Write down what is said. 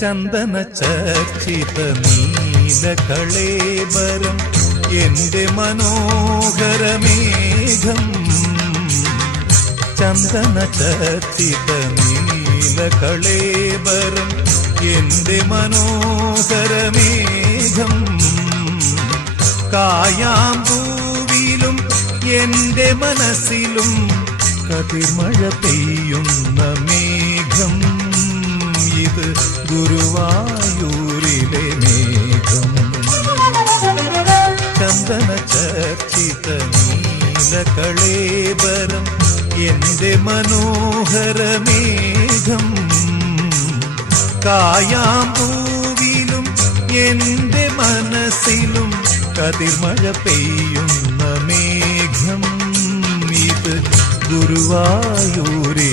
ചന്ദന ചർച്ചിത നീലകളേബരം എന്റെ മനോഹരമേഘം. ചന്ദന ചർച്ചിത നീലകളേബരം എന്റെ മനോഹരമേഘം. കായാമ്പൂവിലും എന്റെ മനസ്സിലും കതിർമഴ പെയ്യുന്ന മേഘം. ഇത് ഗുരുവായൂരിലെ മേഘം. ചന്ദന ചർച്ചിത നീലകളേബരം എന്റെ മനോഹരമേഘം. കായാമ്പൂവിലും എന്റെ മനസ്സിലും കതിർമഴ പെയ്യുന്ന മേഘം. ഇത് ഗുരുവായൂരിലെ